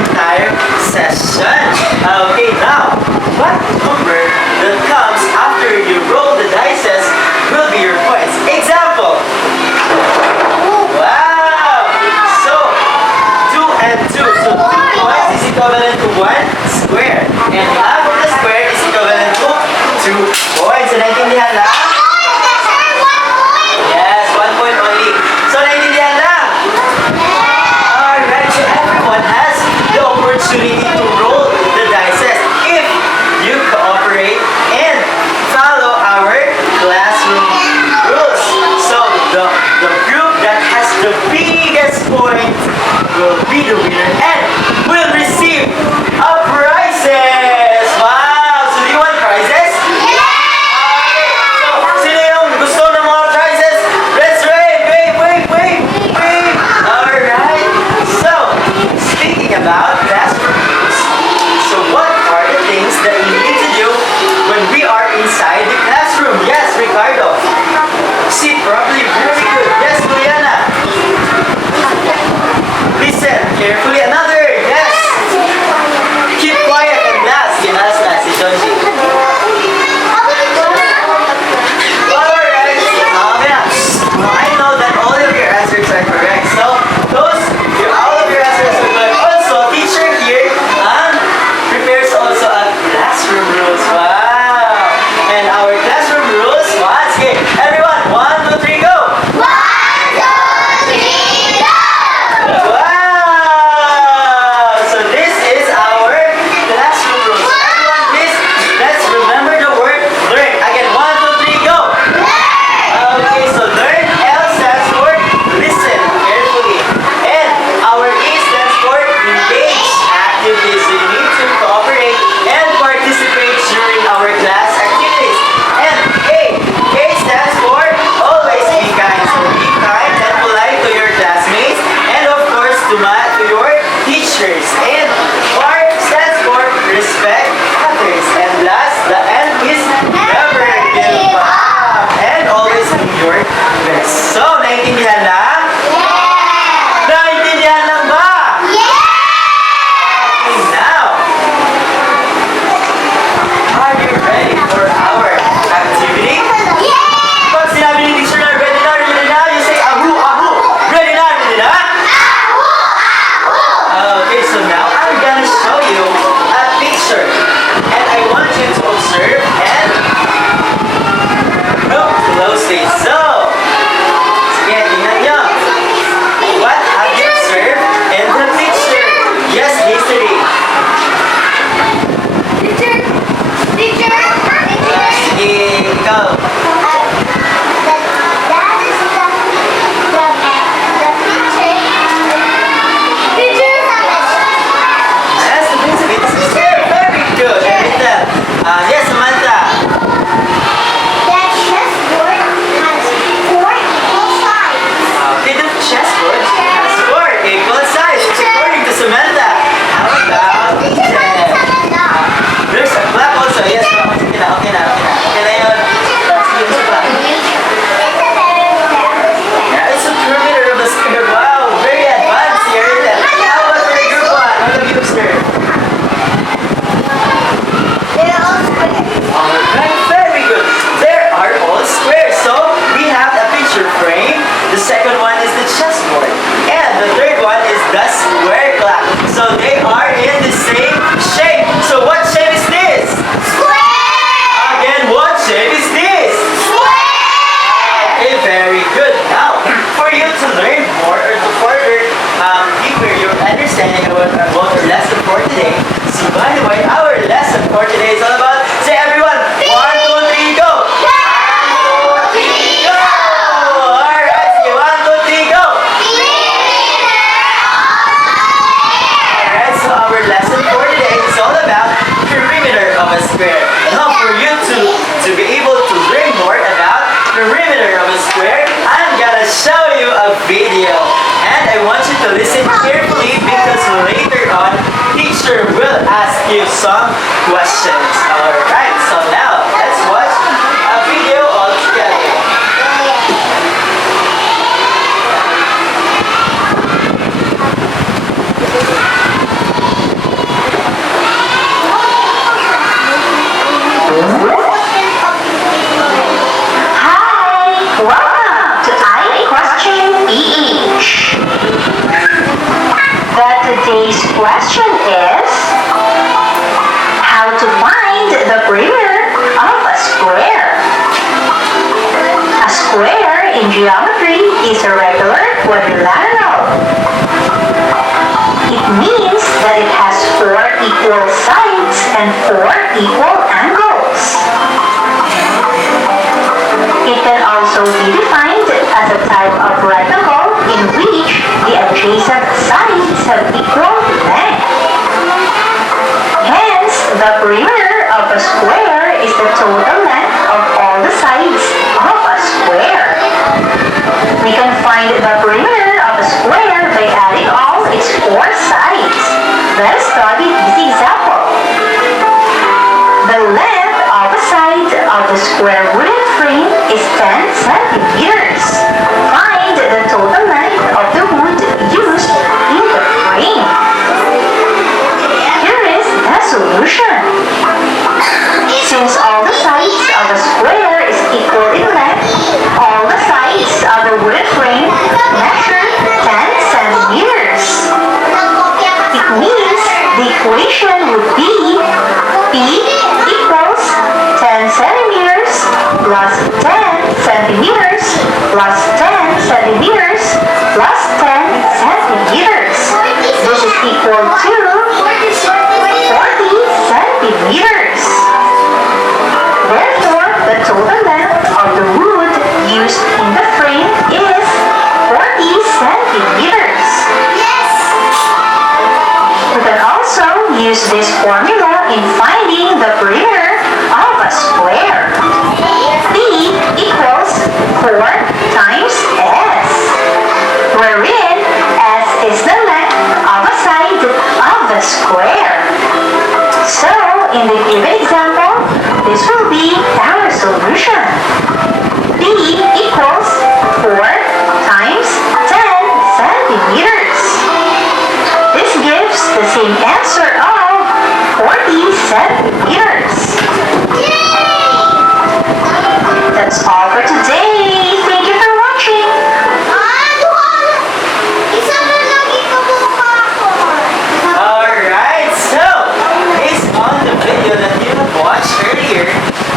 entire session. Okay, now, what number that comes after you roll the dice will be your points. Example. Wow! So, 2 and 2. So, 2 points is equivalent to 1 square. And half of the square is equivalent to 2 points. So, naintindihan lang? Yes, 1 point only. So, naintindihan lang? Alright, so everyone has the opportunity to roll the dice if you cooperate and follow our classroom rules. So, the group that has the biggest point will be the winner and will receive a prizes. Wow! So, do you want prizes? Okay, so, sino yung gusto ng mga prizes? Let's wave! Alright, so, speaking about classroom rules, so what are the things that we need to do when we are inside the classroom? Yes, Ricardo. Sit properly, very good. Yes, Juliana. Listen carefully. Another, yes. Keep quiet and last. Last, si Jonesy. Alright, I know that all of your answers are correct. So, all of your answers are good. Also, teacher here prepares also a classroom rules. Wow! And our classroom rules was, okay, everyone, 1, 2, 3, go! 1, 2, 3, go! Wow! So this is our classroom rules. Everyone, please, let's remember the word learn. Again, 1, 2, 3, go! Okay, so learn, L stands for listen carefully. And our E stands for engage actively. So you need to cooperate and participate during our class activities. And A stands for always be kind. So be kind and polite to your classmates and of course to your teachers. And R stands for respect others. And last, the N is never give up and always do your best. So, naintindihan lang? Naintindihan lang ba? Okay, now, are you ready for our activity? Pag sinabi ni teacher na ready na, you say ahu, ahu. Ready na? Okay, so now I'm gonna show you a picture. And I want you to observe and look closely. So, sige, tingnan nyo. What have you observed in the picture? Yes, history. Sige, ikaw. Yes, the picture. It's very good. Yes, Samantha. Okay, the chessboard has 4 equal sides. It's according to Samantha. How about Jen? There's a clap also. Yes, okay na. Okay na yun. Sige, clap. Yeah, it's a perimeter of the square. Wow, very advanced here. How about for group 1? What have you observed? Alright, very good. There are all squares. So, we have a picture frame. The second one is the chessboard. And the third one is the square clock. So, they are in the same shape. So, what shape is this? Again, what shape is this? Okay, very good. Now, for you to learn more or to further deeper your understanding about our lesson for today. So, by the way, our lesson for today is all about, say everyone, 1, 2, 3, go! 1, 2, 3, go! Alright, sige, 1, 2, 3, go! Alright, so our lesson for today is all about perimeter of a square. And now for you to be able to learn more about perimeter of a square, I'm gonna show you a video. And I want you to listen carefully because later on, teacher will ask you some questions. Alright, so now, let's watch a video all together. today's question is how to find the perimeter of a square. A square in geometry is a regular quadrilateral. It means that it has 4 equal sides and 4 equal angles. It can also be defined as a type of rectangle in which the adjacent sides have equal length. Hence, the perimeter of a square is the total length of all the sides of a square. We can find the perimeter of a square by adding all its 4 sides. Let us study this example. The length of a side of the square wooden frame is 10 centimeters. Find the total length of the wood used in the frame. Here is the solution. Since all the sides of a square is equal in length, all the sides of the wooden frame measure 10 centimeters. It means the equation would be P equals 10 centimeters plus 10 centimeters plus 10 centimeters plus 10 centimeters. This is equal to 40 centimeters. Therefore, the total length of the wood used in the frame is 40 centimeters. We can also use this formula in finding the perimeter of a square. P equals 4 times S, wherein S is the length of a side of the square. So, in the given example, this will be our solution. P equals 4 times 10 centimeters. This gives the same answer of 40 centimeters. That's all for today. Thank you for watching. Alright, so based on the video that you have watched earlier,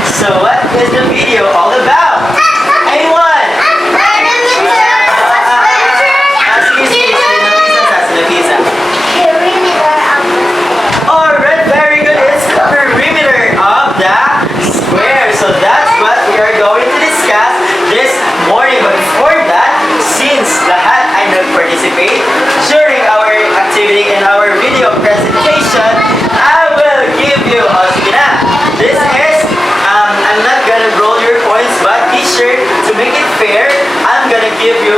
so what is the video all about? Anyone? Sige, Alright, very good. It's the perimeter of the square. So that's what we are going to discuss this morning. But before that, since lahat ay nag-participate during our activity in our video presentation, I will give you, sige na, this is, I'm not gonna roll your points, but teacher, to make it fair, I'm gonna give you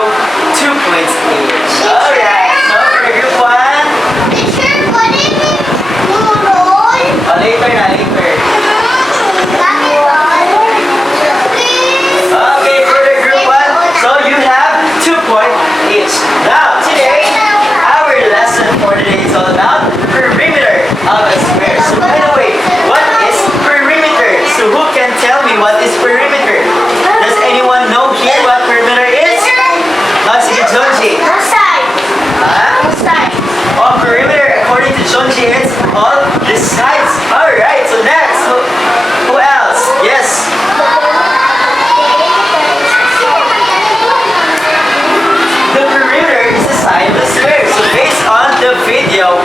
2 points each. Alright, so for group 1, later na, later. Okay, for the group 1, so you have 2 points each. Now, today, our lesson for today is all about perimeter of a square. So, by the way, what is perimeter? So, who can tell me what is perimeter? Does anyone know here what perimeter is? Sige, Jonji. Oh, perimeter, according to Jonji, it's all the sides. Alright, so next, who else? Yes. The perimeter is the side of the square. So based on the video,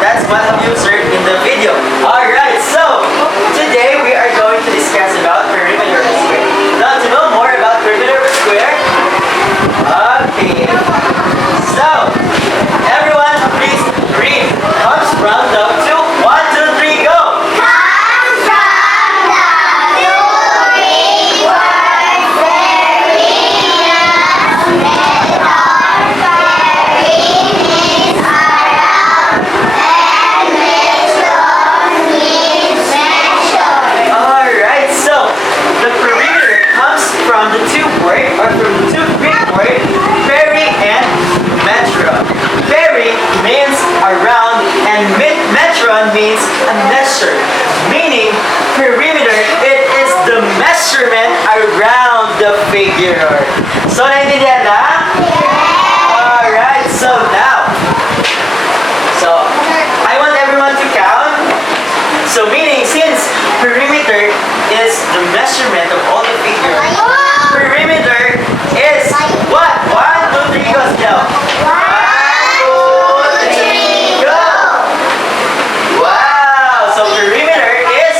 that's what have you observed in the video. Alright, so today we are going to discuss about perimeter of a square. Now to know more about perimeter of a square, okay. So, everyone please read. Comes from the 2, 1, 2, 3, go! Alright, so the perimeter comes from the 2 word, or from the 2 Greek word, peri and metron. Peri means around and metron means a measure. Meaning, perimeter, it is the measurement around the figure. So, naintindihan na? Alright, so now, so So meaning, since perimeter is the measurement of all the figures, perimeter is what? 1, 2, 3, go. Now. 1, 2, 3, go. Wow! So perimeter is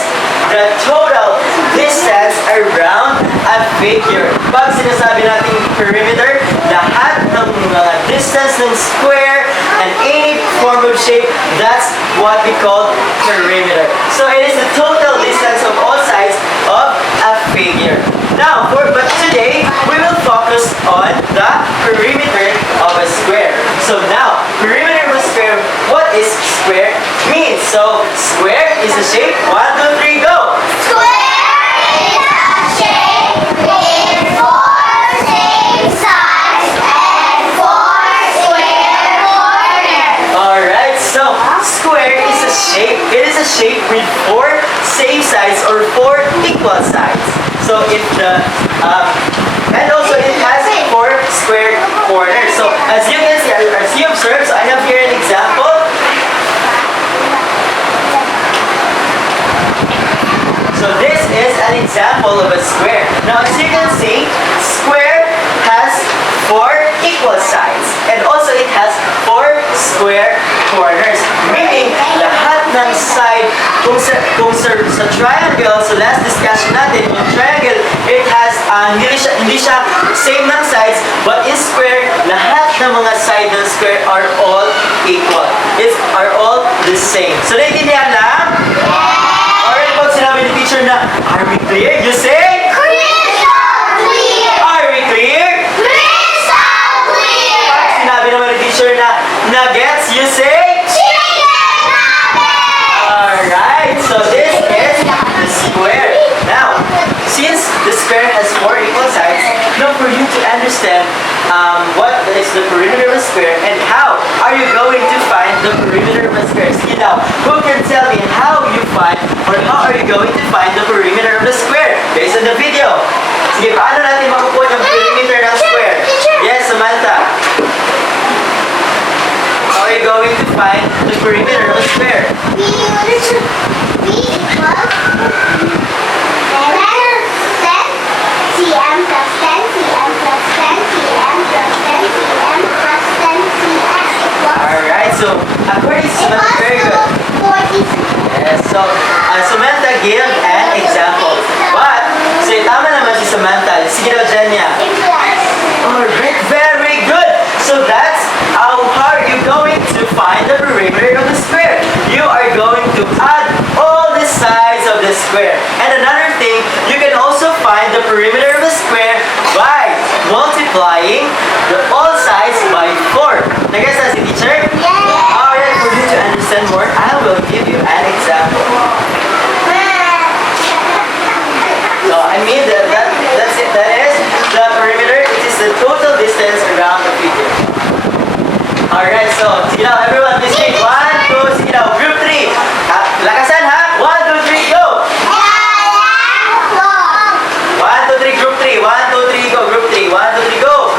the total distance around a figure. Pag sinasabi natin perimeter, lahat ng mga distance ng square and any form of shape, that's what we call perimeter. So it is the total distance of all sides of a figure. Now, but today, we will focus on the perimeter of a square. So now, perimeter of a square, what is square means? So, square is a shape. 1, 2, 3, go! Alright, so square is a shape. It is a shape with 4 same sides or 4 equal sides. So if the and also it has 4 square corners. So as you can see, as you observe, so I have here an example. So this is an example of a square. Now as you can see, square has 4 equal sides. And also it has 4 square corners. Meaning, lahat ng side, kung sa triangle, so last discussion natin, yung triangle, it has, hindi siya same ng sides, but in square, lahat ng mga side ng square are all equal. Are all the same. So naintindihan lang? Alright, pag sinabi ni teacher na, are we clear? You say? Are we clear? Pag sinabi naman ni teacher na, nuggets, you say? Alright, so this is the square. Now, since the square has 4 equal sides, now for you to understand what is the perimeter of a square and how are you going to find the perimeter of a square. Sige now, who can tell me how you find or how are you going to find the perimeter of the square based on the video? Sige, paano natin makukuha ng perimeter ng square? Yes, Samantha. How are you going to find the perimeter of a square? Alright, so according to Samantha, very good. Yes, so Samantha gave an example. But, so tama naman si Samantha. Sige daw, Jenya. Alright, very good. So that's how are you going to find the perimeter of the square? You are going to add all the sides of the square. And another thing, you can also find the perimeter of a square by multiplying all sides by 4. Nag-gets si teacher? Alright, for you to understand more, I will give you an example. So I mean that's it. That is the perimeter. It is the total distance around the figure. Alright, so sige now everyone, please read. 1, 2, sige now, group 3. Lakasan ha? 1, 2, 3, go! 1, 2, 3, group 3. 1, 2, 3, go. Group 3. 1, 2, 3, go.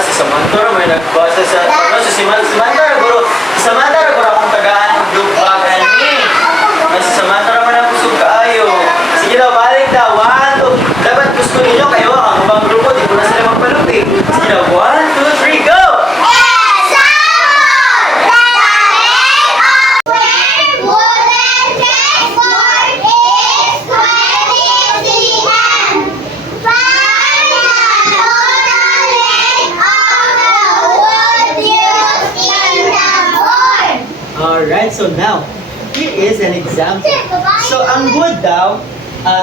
Si Samantha may nagbasa sa si Samantha guru akong tagaan ng group bagan ni. Si Samantha naman ang kusog kaayo. Sige daw, balik daw. 1, 2. Dapat gusto ninyo kayo ang ibang grupo, di ko na sila magpalupi. Sige daw, 1, 2, 3, go! Alright, so now, here is an example. So, ang wood daw,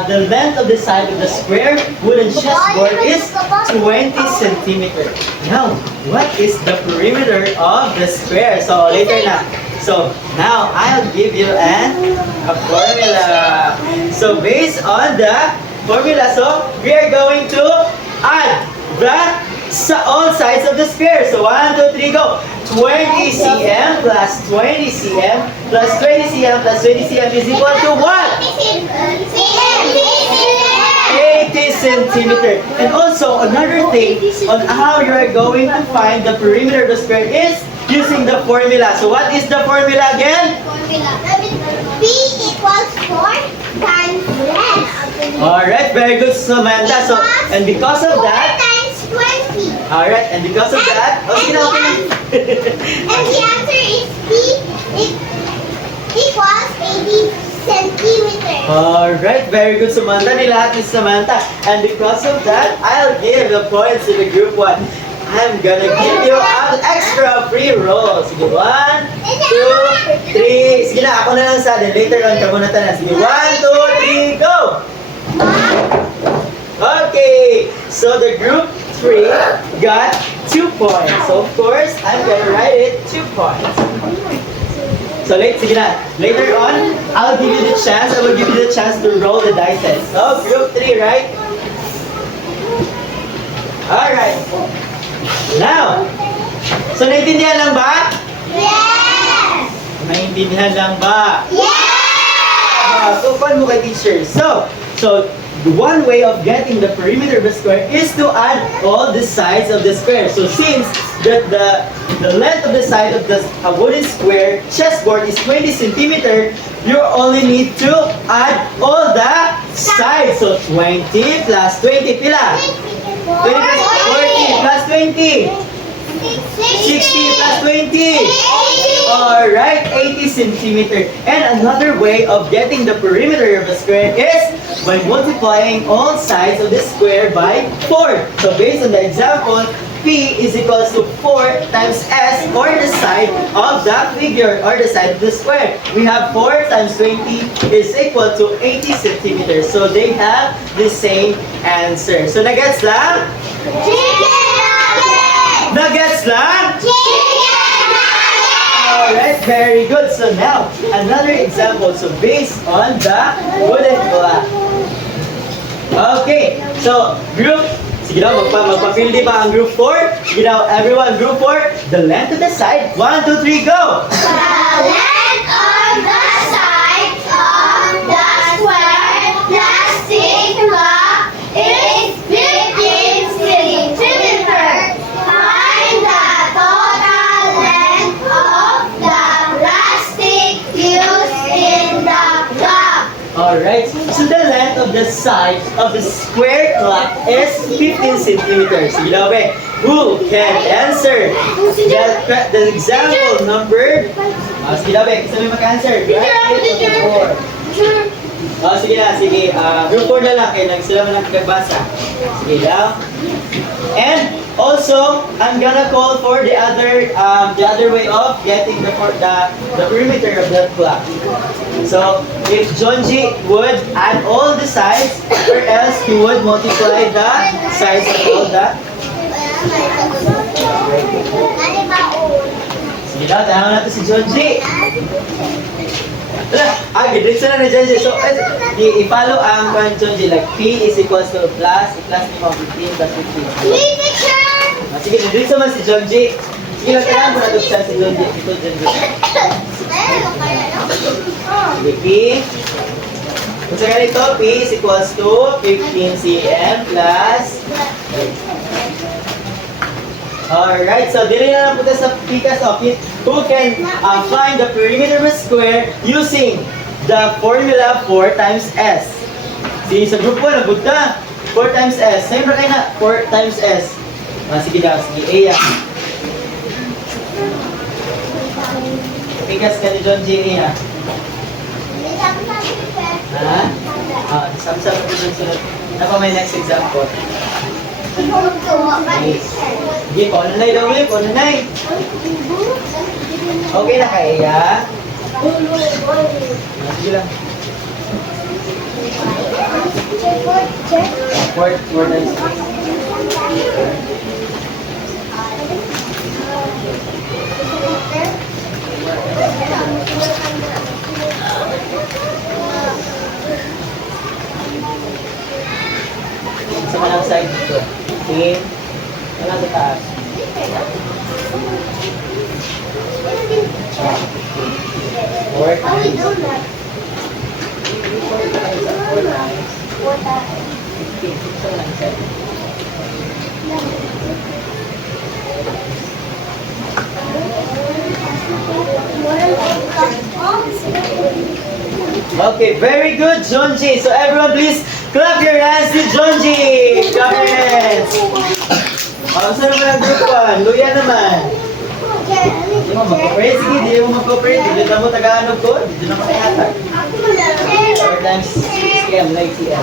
the length of the side of the square wooden chessboard is 20 centimeters. Now, what is the perimeter of the square? So, later na. So, now, I'll give you a formula. So, based on the formula, so, we are going to add the all sides of the square. So, 1, 2, 3, go. 20 cm plus 20 cm plus 20 cm plus 20 cm is equal to what? 80 centimeter. And also, another thing on how you are going to find the perimeter of the square is using the formula. So what is the formula again? B equals 4 times S. Alright, very good, Samantha. So, and because of 4 that, times 20. alright, and because of that, okay na, okay na. And the answer is B equals 80 centimeters. Alright, very good, Samantha. Nilahat ni Samantha. And because of that, I'll give the points to the group 1. I'm gonna give you an extra free roll. Sige, 1, 2, 3. Sige na, ako na lang sa atin. Later on, ka muna tanan. Sige, 1, 2, 3, go! Okay, so the group 3 got 2 points. So of course, I'm gonna write it 2 points. So sige na. Later on, I'll give you the chance. I will give you the chance to roll the dice. So group 3, right? Alright. Now, so naintindihan lang ba? Yes! Naintindihan lang ba? Yes! So fun mo kay teacher. So one way of getting the perimeter of the square is to add all the sides of the square. So since the length of the side of the wooden square chessboard is 20 centimeter, you only need to add all the sides. So 20 plus 20 pila. 20 plus 40 plus 20. 60 plus 20. Alright, 80 centimeter. And another way of getting the perimeter of a square is by multiplying all sides of the square by 4. So based on the example, P is equals to 4 times S, or the side of the figure, or the side of the square. We have 4 times 20 is equal to 80 centimeters. So they have the same answer. So nagets lang? Nugget lang? Alright, very good. So now, another example. So based on the wooden block. Okay, so group, sige daw, magpapildi pa ang group 4. Sige daw, everyone, group 4, the length of the side. 1, 2, 3, go! The length of the sides of the square plastic block is 15 centimeters. Find the total length of the plastic used in the block. Alright, so the length of the side of the square clock is 15 centimeters. Sige daw, be. Who can answer the example number? Sige daw, be. Gusto mo mag-answer? Sige na, sige. Group 4 na lang, kaya sila man ang nagbasa. Sige daw. And also, I'm gonna call for the other way of getting the perimeter of that clock. So, if Jonji would add all the sides, or else he would multiply the sides of all the. Sige daw, tanaw natin si Jonji. Gidritso na ni Jonji. So, i-follow ang kwan Jonji. Like, P is equals to plus ni mo 15 plus 15. Sige, dito man si Jonji. Sige, kailangan ko na si Jonji. Ito, Jonji. Sige, P. Kung sa ganito, P is equals to 15 cm plus. Alright, so dili na lang punta sa Pica's office. Who can find the perimeter of a square using the formula 4 times S? Sige, sa group 1, nabunta. 4 times S. Same kayo na, 4 times S. Sige daw, sige, A yan. Pikas ka ni John J. A. Ha? Sam-sam ko dun sunod. Ano pa may next example? Sige, paunanay daw ulit, paunanay. Okay na ka, A. Sige lang. 4 times S. Sa malang side dito. Sige. Wala sa taas. Okay, very good, Jonji. So everyone please clap your hands to Jonji. Clap your hands. Saan naman ang group 1? Luya naman. Di mo mag-cooperate. Sige, di mo mag-cooperate. Di na mo taga-anog ko. Di na mo taga-anog. 4 times 6 cm, like cm.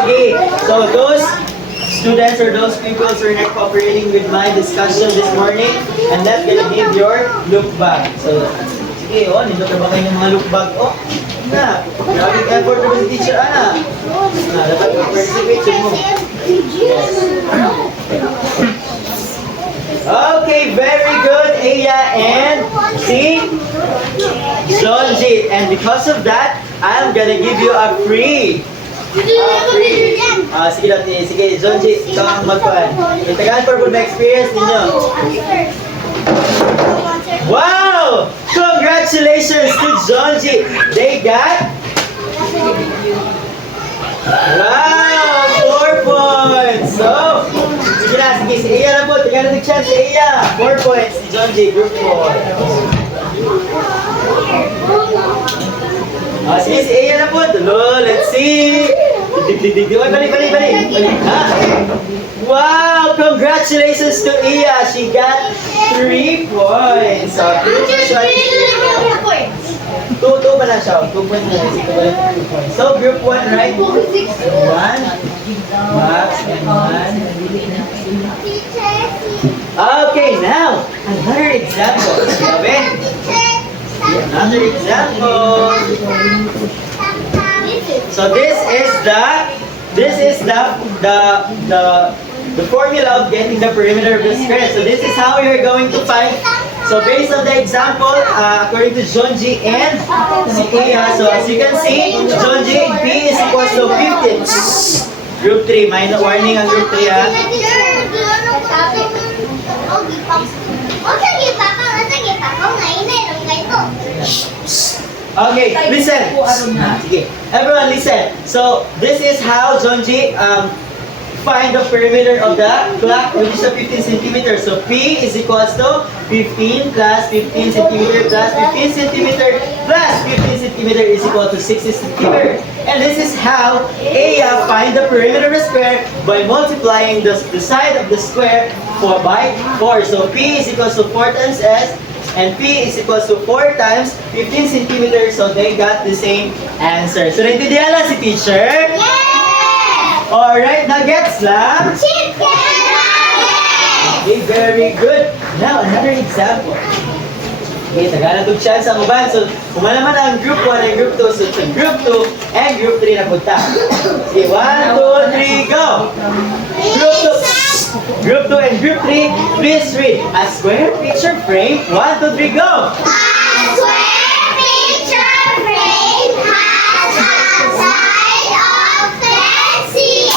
Okay, so those students or those pupils who are not cooperating with my discussion this morning, and that's gonna give your look back. So, sige, nindot na ba kayo ng mga look back? Na, grabe effort naman si teacher, Ana. Dapat participate mo. Yes. Okay, very good, Aya and si Jonji. And because of that, I'm gonna give you a free. Sige lang, sige, Jonji, ikaw ang magpaan. Itagaan for good experience ninyo. Wow! Congratulations to Jonji. They got... Wow! 4 points! So, sige na, sige, si Iya na po. Tignan natin chance si Iya. 4 points si Jonji, group 4. Sige, si Iya na po. Tulo, let's see. Balik. Wow! Congratulations to Iya. She got 3 points. So, 2 ba na siya? 2 points na. So, group 1, right? 1, Max, and 1. Okay, now, another example. Another example. So this is the formula of getting the perimeter of the square. So this is how you're going to find. So based on the example, according to Jonji and si Iya, so as you can see, Jonji, P is equals to 15. Group 3, minor warning ang group 3 ha. Okay, listen. Sige. Everyone listen. So, this is how Jonji find the perimeter of the clock, which is 15 centimeters. So, P is equals to 15 plus 15 centimeter plus 15 centimeter plus 15 centimeter is equal to 60 centimeter. And this is how Aya find the perimeter of the square by multiplying the side of the square by 4. So, P is equals to 4 times S. And P is equals to 4 times 15 centimeters, so they got the same answer. So, naintindihan na si teacher? Yes! Alright, now gets lang? Chicken nuggets! Okay, very good. Now, another example. Okay, tagalan itong chance ang uban. So, kumalaman ang group 1 and group 2. So, sa group 2 and group 3 na punta. Okay, 1, 2, 3, go! Group 2 and group 3, please read. A square picture frame. 1, 2, 3, go! A square picture frame has a side of 10 cm.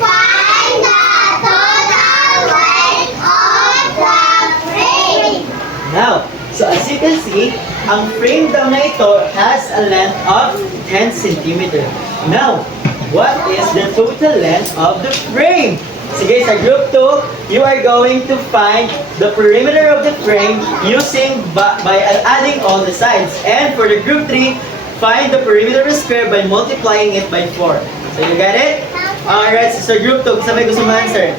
Find the total length of the frame. Now, so as you can see, ang frame daw na ito has a length of 10 centimeter. Now, what is the total length of the frame? Sige, sa group 2, you are going to find the perimeter of the frame using by adding all the sides. And for the group 3, find the perimeter of the square by multiplying it by 4. So you got it? Alright, so sa group 2, sabay gusto ma-answer.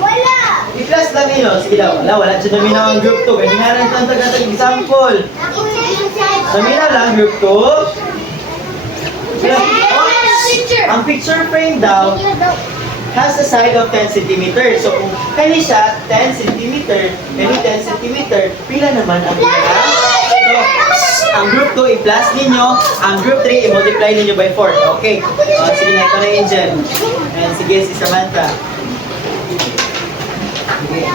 Wala! I-plus lang yun. Sige daw, wala dyan naminaw ang group 2. Kaya ginaran ito ang example. Naminaw lang group 2. Ang picture frame daw has a side of 10 cm. So kung kani siya 10 cm, kani 10 cm, pila naman ang pila? So, ang group 2 i-plus ninyo, ang group 3 i-multiply ninyo by 4. Okay. Sige na, ito na Angel. And sige, si Samantha. Sige.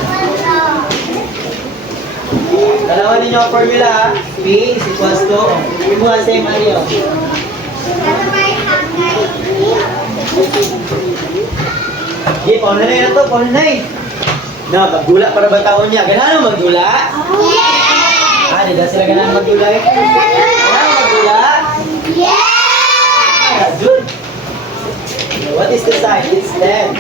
Dalawa ninyo ang formula ha. P is equals to, hindi mo nga same ano. Sige, paunanay na to, paunanay. Na, magdula para ba taon niya? Ganaan magdula? Yes! Ah, di na sila ganaan magdula eh. Ganaan magdula? Yes! Ah, good. What is the sign? It's 10.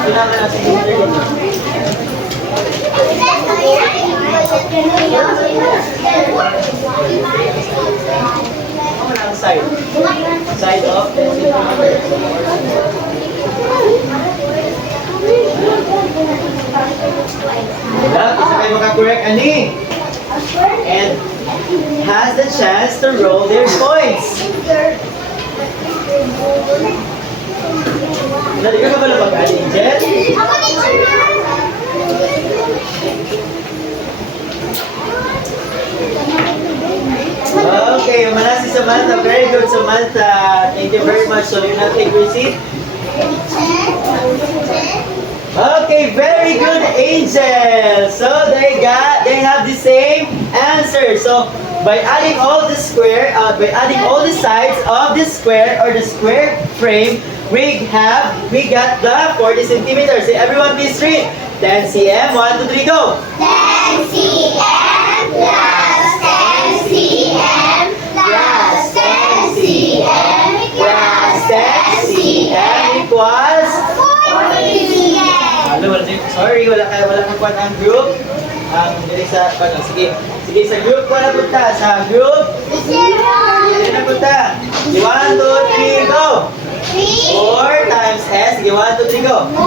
Kailangan na si Mr. Ano ang side? Side of 10 centimeters. Wala, isa kayo makakorek, ani? And has the chance to roll their points. Nadi ka ba lang mag-ani, Jen? Ako teacher na! Okay, umana si Samantha. Very good, Samantha. Thank you very much. So, you now take your seat. Okay, very good, Angel. So they have the same answer. So by adding all the sides of the square or the square frame, we got the 40 centimeters. Say everyone, please read. 10 cm. 1, 2, 3, go. 10 cm plus 10 cm plus 10 cm plus 10 cm equals. 40 cm. Sorry, wala kang kuwan ang group. Dili sa sige. Sige sa group ko na punta. Sa group. Dili na punta. 1, 2, 3, go. 4 times S. Sige, 1, 2, 3, go. 4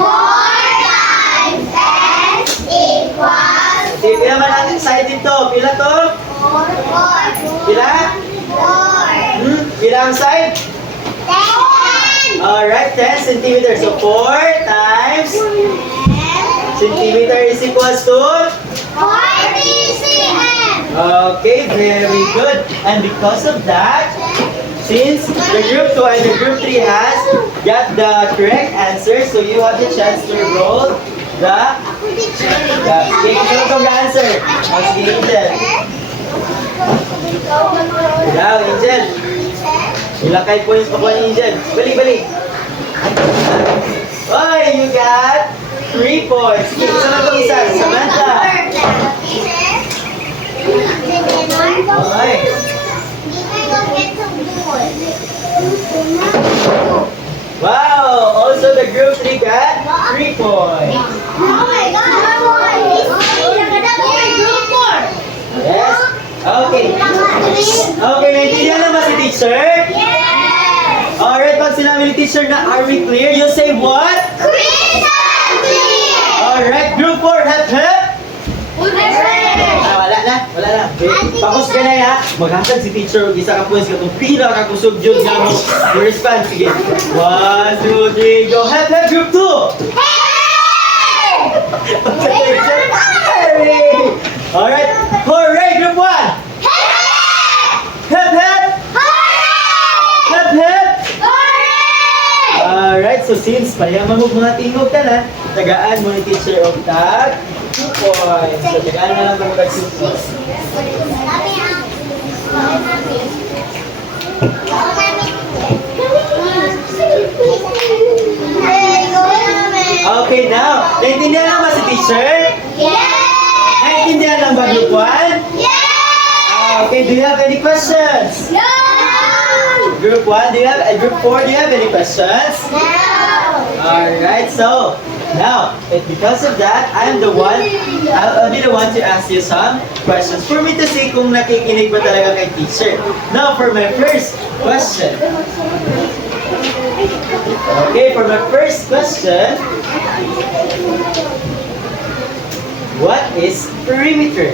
times S equals Sige, pila man ang side dito. Pila to? 4. Pila? 4. Pila ang side? 10. Alright, 10 centimeters. So 4 times centimeter is equals to? 40 cm. Okay, very good. And because of that, since the group 2 and the group 3 has got the correct answer, so you have the chance to roll the sige, kung kung answer. Sige, Angel. Now, Angel. Ilakay points pa po ni Angel. Bali. Oh, you got 3 points. Sige, isa na itong isa. Samantha. Okay. Wow! Also, the group 3 got 3 points. Oh my God! Group 4. Yes? Okay. Okay, naintindihan na ba si teacher? Yes! Alright, pag sinabi ni teacher na are we clear, you say what? Crystal clear! Alright, group 4, hep. Wala na. Tapos ka na ya, maghasag si teacher, isa ka points ka kung pila ka kusog yun nga mo. Your response, sige. 1, 2, 3, go. Hep, group 2! Hey! Alright, hooray, group 1! Hep! Alright, so since payaman mo mga tingog ka na, tagaan mo ni teacher of tag 2 points. So tagaan na lang mo tag 2 points. Okay, now, naintindihan lang ba si teacher? Naintindihan lang ba group 1? Okay, do you have any questions? Group 1, group 4, do you have any questions? Alright, so now, because of that, I'll be the one to ask you some questions for me to see kung nakikinig ba talaga kay teacher. Now, for my first question. Okay, for my first question, what is perimeter?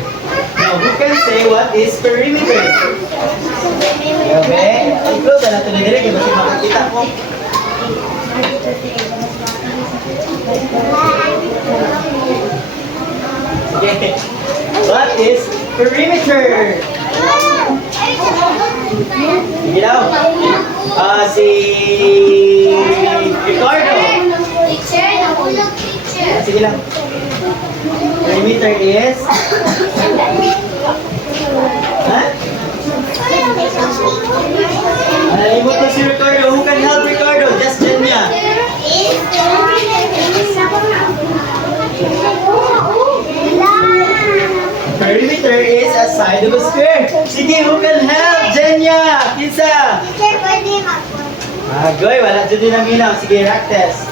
Now, who can say what is perimeter? Okay, i-close na natin na direct kasi makikita mo. Okay, what is perimeter? Sige daw. Si Ricardo. Sige lang. Perimeter is Nalimot na si Ricardo. Who can help Ricardo? Just Jenya. Perimeter is a side of a square. Sige, who can help? Jenya! Kinsa? Agoy, wala dyan din ang minaw. Sige, rock test.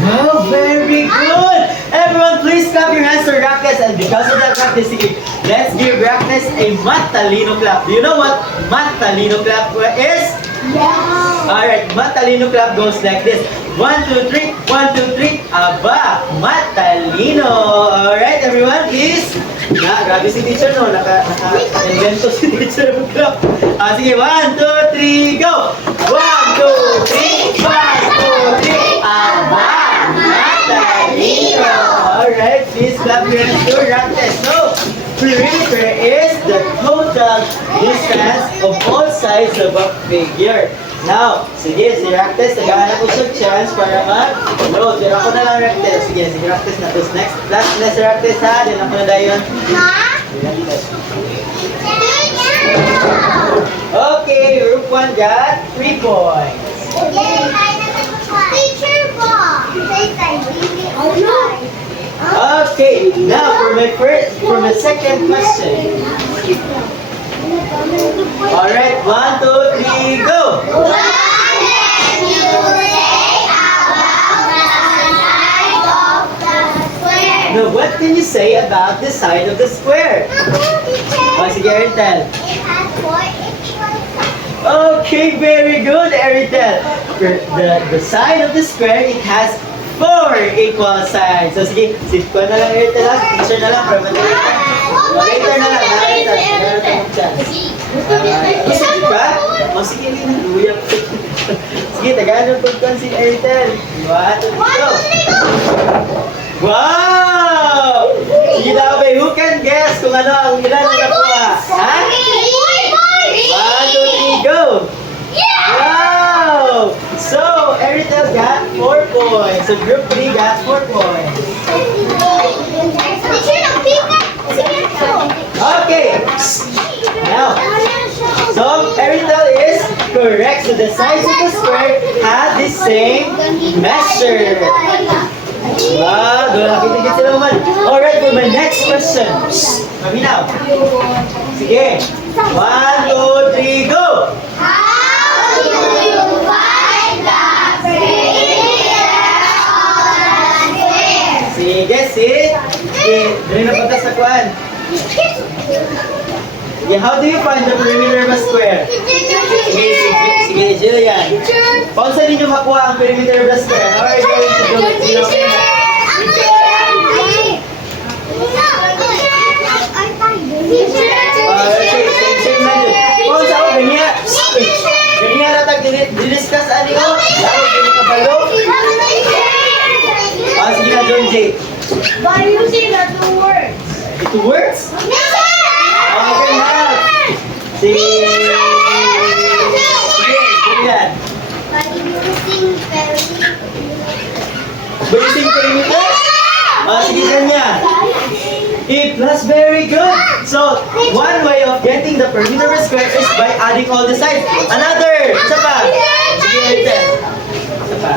Wow, very good! Everyone, please clap your hands for Rockness. And because of that practice, sige, let's give Rockness a Matalino clap. Do you know what Matalino clap is? Alright, Matalino clap goes like this. 1, 2, 3, 1, 2, 3, aba, Matalino. Alright, everyone, please. Grabe si teacher, no? Naka-invento si teacher ng clap. Sige, 1, 2, 3, go! 1, 2, 3, 1, 2, 3, aba, Matalino. Alright, please clap your hands to Rockness. So, perimeter is the total distance of all sides of a figure. Now, sige, si Rockness, nag-aanap ko siya chance para mag-load. Pero ako na lang Rockness. Sige, si Rockness na. Tapos next, last na si Rockness ha. Din ako na dayon. Okay, group 1 got 3 points. Okay, now for my second question. Alright, 1, 2, 3, go! Now, what can you say about the side of the square? Sige, Eritel. Okay, very good, Eritel. The side of the square, it has 4 equal sides. So, sige, sit ko na lang, Eritel lang. Teacher na lang, para madali ka. Later na lang, later. Meron akong chance. Sige ka? O, sige, Lina. Luya ko. Sige, tagaan po si Eritel. 1, 2, 3, go! Wow! Sige daw ba, who can guess kung ano ang ilan ang nakuha? Ha? 1, 2, 3, go! Wow! So, Eritel got 4 points. So, group 3 got 4 points. Okay! Now, so Eritel is correct. So, the sides of the square have the same measure. Wow, doon nakita sila naman. Alright, for my next question. Maminaw. Sige. 1, 2, 3, go! Sige, sige. Dali na punta sa kuan. Yeah, how do you find the perimeter of a square? Sige, Jillian. Paano sa ninyo makuha ang perimeter of a square? How are you going to do it? Same na yun. Paano sa ako, ganyan? Ganyan na tag-discuss ani ko? Lalo, ganyan ka balo? Sige na, John J. By using the 2 words. It works? Okay na. Sige. Yan. By using Using perimeter? Sige kanya. A plus, very good. So, one way of getting the perimeter of a square is by adding all the sides. Another. Isa pa. Sige, Eritel. Isa pa.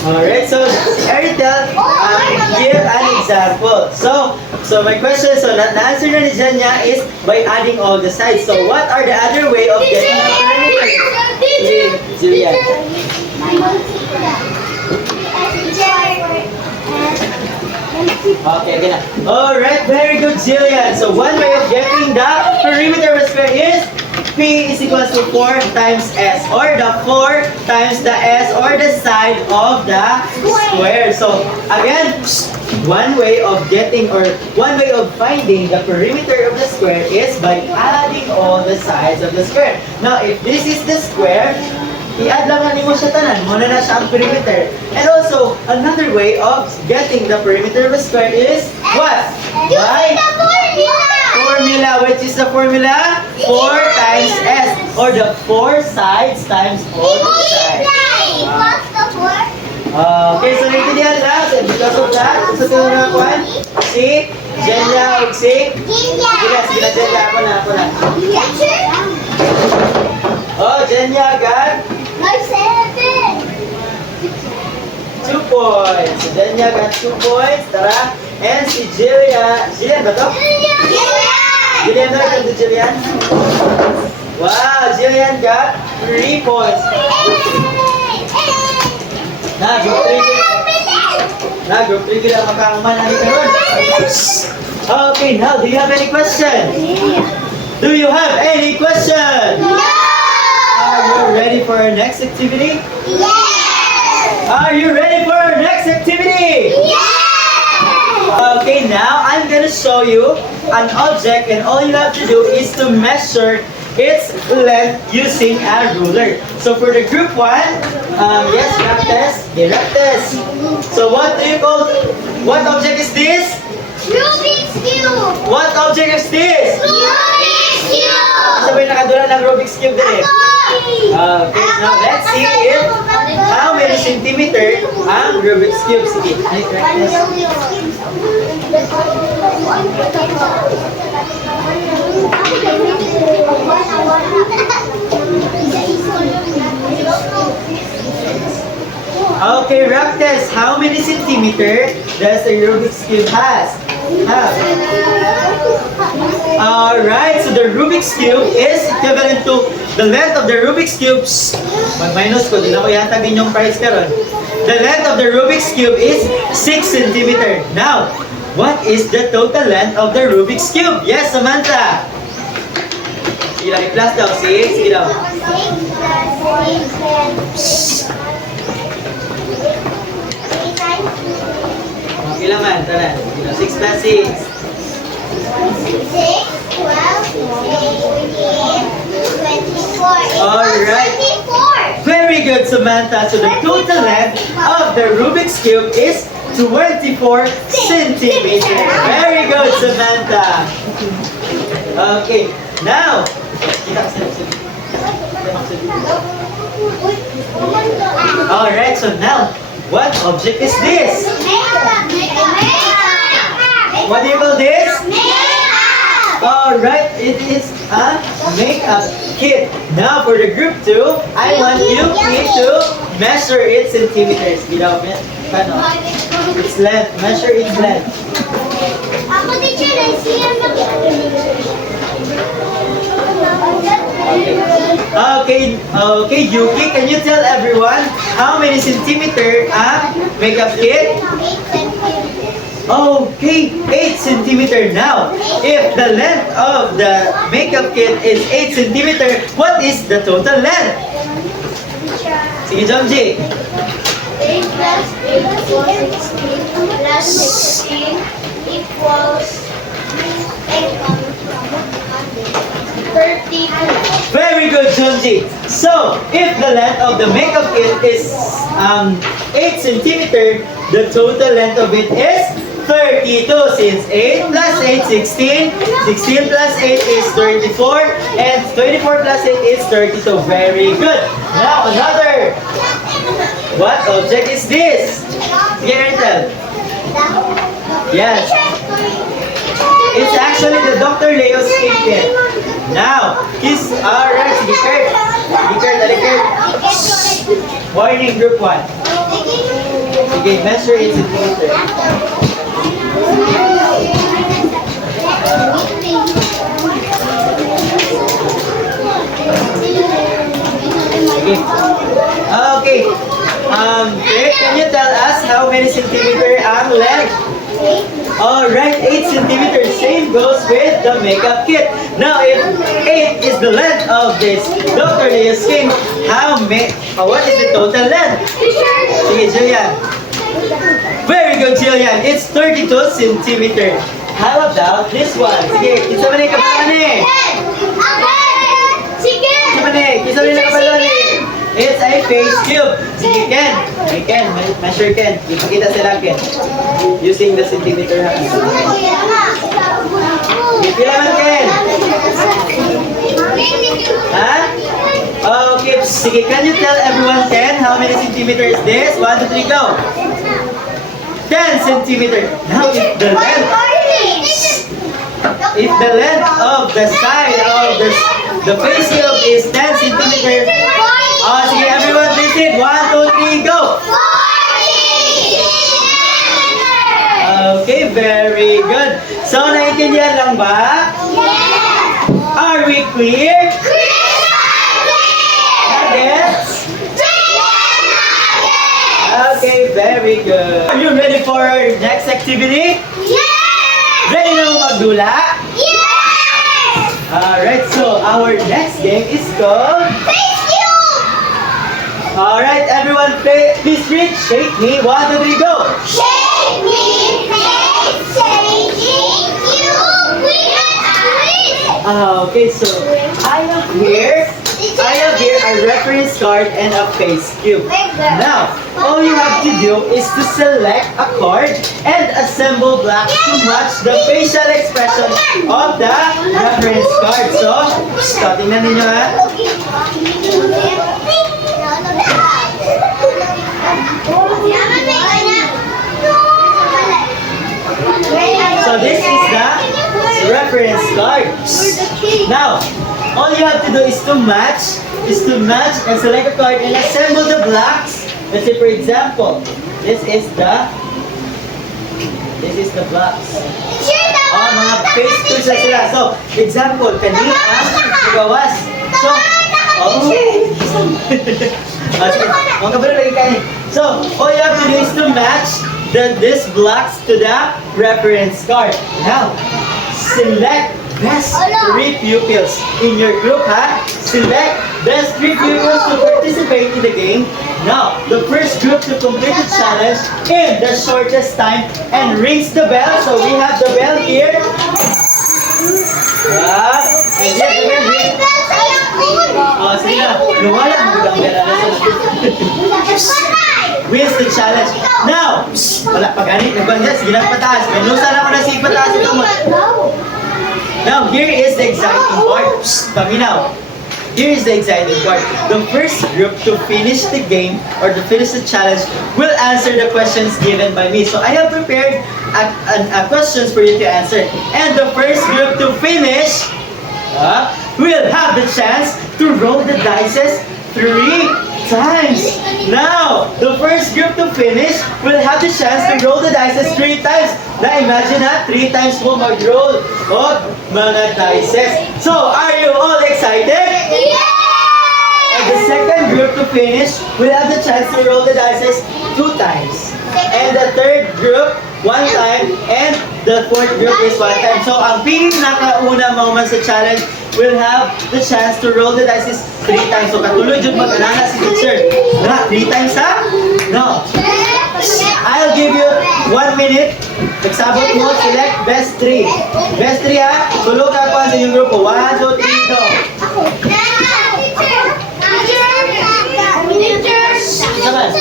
Alright, so Eritel, give an example. So my question, na-answer na ni Jenya is by adding all the sides. So what are the other way of getting the perimeter? Julian. Okay, okay na. Alright, very good, Jillian. So one way of getting the perimeter of a square is P is equals to 4 times S, or the 4 times the S, or the side of the square. So again, one way of getting, or one way of finding the perimeter of the square is by adding all the sides of the square. Now, if this is the square, i-add lang mo siya tanan, muna na siya ang perimeter. And also, another way of getting the perimeter of a square is what? By formula. formula. Which is the formula? 4 times S. Or the 4 sides times all the sides. What's the word? Okay, so naintindihan lang. So because of that, sa tunong mga kwan, si Jenya o si... Sige na, Jenya. Ako na. Oh, Jenya got 2 points. So Jenya got 2 points. Tara. And si Jillian ba to? Jillian na ito, Jillian. Wow, Jillian got 3 points. Group 3 gila makauman na karon. Okay, now do you have any question? Do you have any question? Are you ready for our next activity? Are you ready for our next activity? Okay, now I'm gonna show you an object and all you have to do is to measure its length using a ruler. So for the group 1, yes, rock test. So what do you call, what object is this? Rubik's Cube! What object is this? Rubik's Cube! Sabay nakadula ng Rubik's Cube din eh. Okay, now let's see if how many centimeter ang Rubik's Cube. Sige, I correct this. Okay, rock test. How many centimeter does the Rubik's Cube have? Alright, so the Rubik's Cube is equivalent to the length of the Rubik's Cube. Mag-minus ko, di na ko yatagin yung price karon. The length of the Rubik's Cube is 6 centimeter. Now, what is the total length of the Rubik's Cube? Yes, Samantha. Sige lang, i-plus daw. Sige daw. Okay lang man, tara. 6 plus 6. 6, 12, 24. Alright. 24. Very good, Samantha. So the total length of the Rubik's Cube is 24 centimeter. Very good, Samantha. Okay, now. Alright, so now, what object is this? What do you call this? Alright, it is a makeup kit. Now for the group 2, I want you to measure its centimeters. Its length. Measure its length. Ako teacher, nasiya Okay, Yuki, can you tell everyone how many centimeter a makeup kit? Okay, 8 centimeter now. If the length of the makeup kit is 8 centimeter, what is the total length? Sige, Jomji. 8 plus 8 equals 16 plus 16 equals 32. Very good, Jomji. So, if the length of the makeup kit is 8 centimeter, the total length of it is 32. Since 8 plus 8, 16. 16 plus 8 is 34. And 24 plus 8 is 32. Very good. Now, another. What object is this? Gertel. Yes. It's actually the Dr. Leo's skin kit. Now, kiss. Alright, sige, Kurt. Sige, Kurt, dali, Kurt. Warning, group 1. Sige, measure its centimeter. Okay. Kurt, can you tell us how many centimeter ang length? Alright, 8 centimeters. Same goes with the makeup kit. Now, if 8 is the length of this Dr. Leo's skin, what is the total length? Sige, Jillian. Very good, Jillian. It's 32 centimeter. How about this one? Sige, kinsa man yung kapalan eh? Kinsa man eh? Kinsa man yung kapalan eh? It's a face cube. Sige, Ken. Hey, Ken. Measure Ken. Ipakita sila, Ken. Using the centimeter hand. Pila man Ken? Ha? Okay, sige. Can you tell everyone, Ken, how many centimeters is this? 1, 2, 3, go. 10 centimeters. Now, if the length of the side of the face cube is 10 centimeters. Oh, sige, everyone, visit. 1, 2, 3, go. Okay, very good. So, naiintindihan lang ba? Are we clear? Nuggets? Okay, very good. Are you ready for our next activity? Ready na mo magdula? Alright, so our next game is called... Alright, everyone, please read. Shake me. 1, 2, 3, go. Shake me, shake you, we Okay, so I have here a reference card and a face cube. Now, all you have to do is to select a card and assemble blocks to match the facial expression of the reference card. So, tingnan ninyo ha. So this is the reference card. Now, all you have to do is to match and select a card and assemble the blocks. Let's say for example, this is the blocks. Mga face tools na sila. So, example, kanina ang gawas. So, So, all you have to do is to match this blocks to the reference card. Now, select best 3 pupils in your group, ha? Select best 3 pupils to participate in the game. Now, the first group to complete the challenge in the shortest time and rings the bell. So, we have the bell here. And yet again, sige na. Nawala ang budang bell. Wins the challenge. Now, wala pagani, nagbangga, sige lang pataas. Menusa na ako na sige pataas ito mo. Now, here is the exciting part. Paminaw. Here is the exciting part. The first group to finish the game or to finish the challenge will answer the questions given by me. So I have prepared questions for you to answer. And the first group to finish will have the chance to roll the dice 3 times. Now, the first group to finish will have the chance to roll the dice 3 times. Now, imagine 3 times mo mag-roll of mga dice. So, are you all excited? And the second group to finish will have the chance to roll the dice 2 times. And the third group, 1 time. And the fourth group is 1 time. So, ang pinakauna moments sa challenge will have the chance to roll the dice 3 times. So, katuloy dyan mag-anana si teacher. 3 times ha? No. I'll give you 1 minute. Nagsabot mo, select best 3. Best 3 ha? Tulog ka pa sa inyong grupo. 1, 2, 3, go. Naman.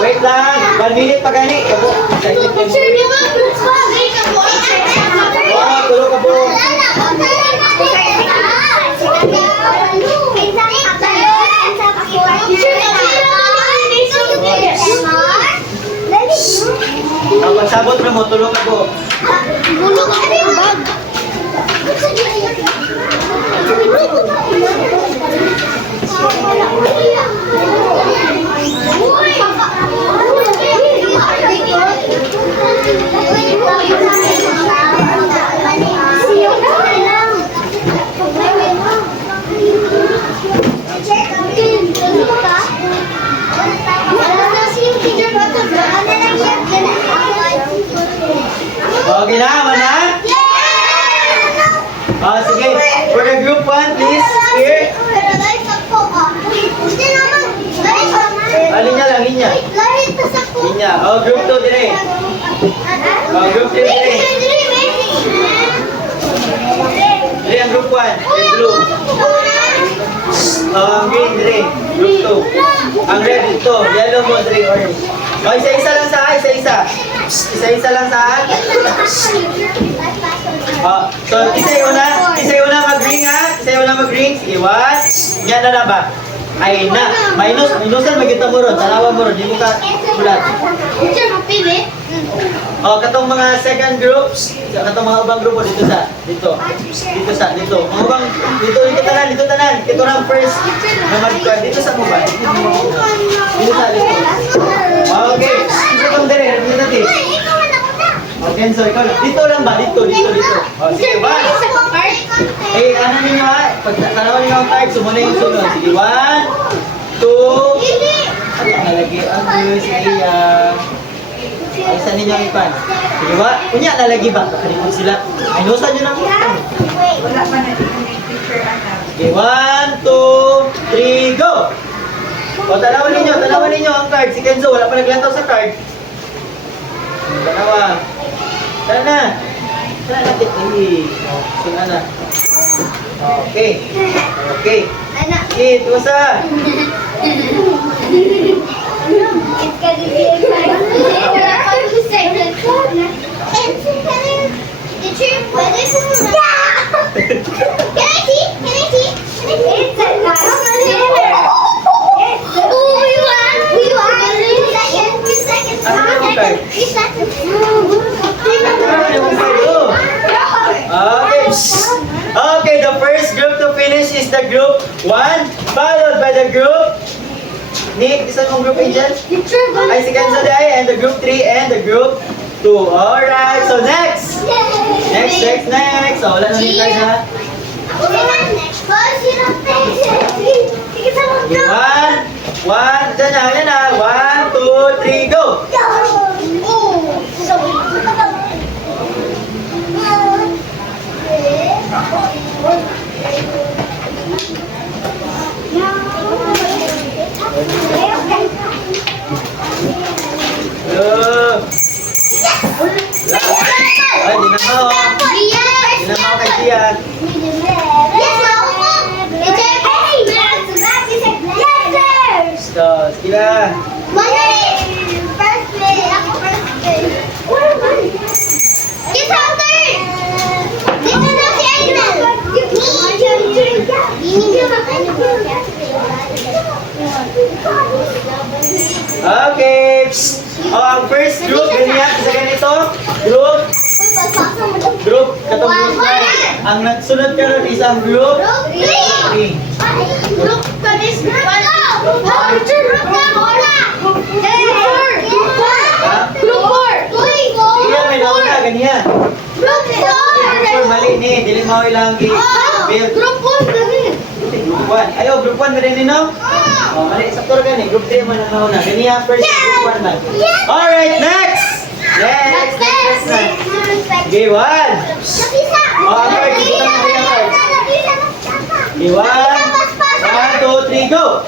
Wait lang. 1 minute pa gani. Tulog ka po. Pagsabot mo, tulog ka po. Okay na, mana? Sige. For the group 1, please. Here. Alin niya lang, inya. Inya. Group 2 dire. Group 3 dire. Dire ang group 1. Yung blue. Ang green dire. Group 2. Ang red ito. Yellow mo dire. Orange. Isa-isa lang sa isa-isa. Isa-isa lang saan? So, isa yung una mag-ring ha. Isa yung una mag-ring. Sige, one. Yan na ba? Ay na. Minusan magkita mo ron. Tanawa mo ron. Di mo ka bulat. Katong mga second groups, katong mga ubang grupo dito. Dito. Mga ubang, dito tanan. Ito lang first na dito sa mobile. Dito. Okay. Dito kang dire. Dito natin. Okay, so ikaw lang. Dito lang ba? Dito. Sige, one. Ano ninyo ha? Pag tanawa ninyo ang card, sumunod yung sunod. Sige, 1, 2. Ano ang nalagi? Sige, isa ninyo ang ipan. Sige ba? Kunya nalagi ba? Kalimod sila. Ayusan nyo lang. Wala pa na dito ni teacher anak. Okay, 1, 2, 3, go! Tanawan ninyo ang card. Si Kenzo, wala pa naglantaw sa card. Tanawa. Tara na. Tara natin. Sino na? Okay. Sige, tusa. It's gonna be exciting. Can I see? It's a nice Okay, the first group to finish is the group 1, followed by the group Nick, isa mong group agent? Ay, si Kenzo Day, and the group 3 and the group 2. Alright, so next! Next. So, wala nang hintay ha? One, dyan na. 1, 2, 3, go! Go! Ay, di na mo. Di na mo kay Gia. So, sige na. Okay. Ang first group, ganyan. Sa ganito. Group, katong group na. Ang nagsunod ka ron isang group. Okay. Iya, may nauna, ganyan. Group 4, mali ni. Dili mo ilang build. Group 1 Group 1. Ayo, group 1 meron din, no? Mali, saktor ka ni. Group 3 man ang nauna. Ganyan, first group 1 man. Alright, next! Next. Okay, 1. Okay, kibutan mo yung cards. Okay, 1, 2, 3, go!